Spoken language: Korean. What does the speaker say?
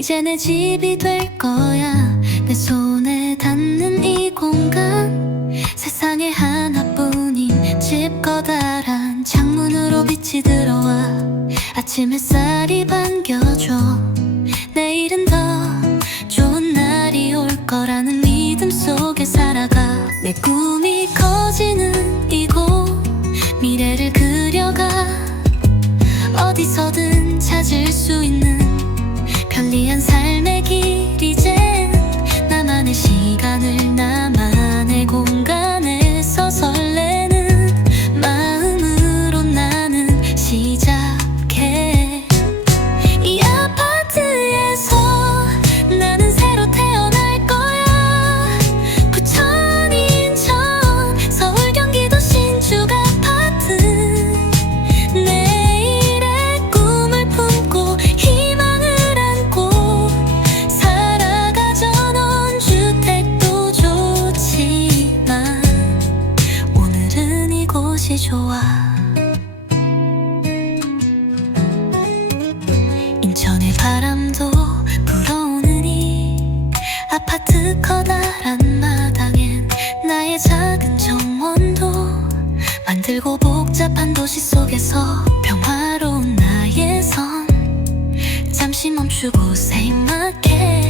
이제 내 집이 될 거야. 내 손에 닿는 이 공간. 세상에 하나뿐인 집 커다란 창문으로 빛이 들어와. 아침 햇살이 반겨줘. 내일은 더 좋은 날이 올 거라는 믿음 속에 살아가. 내 꿈이 커지는 이곳 미래를 그려가. 어디서든 찾을 수 있는 편리 이곳이 좋아. 인천의 바람도 불어오는 이 아파트 커다란 마당엔 나의 작은 정원도 만들고 복잡한 도시 속에서 평화로운 나의 선. 잠시 멈추고 care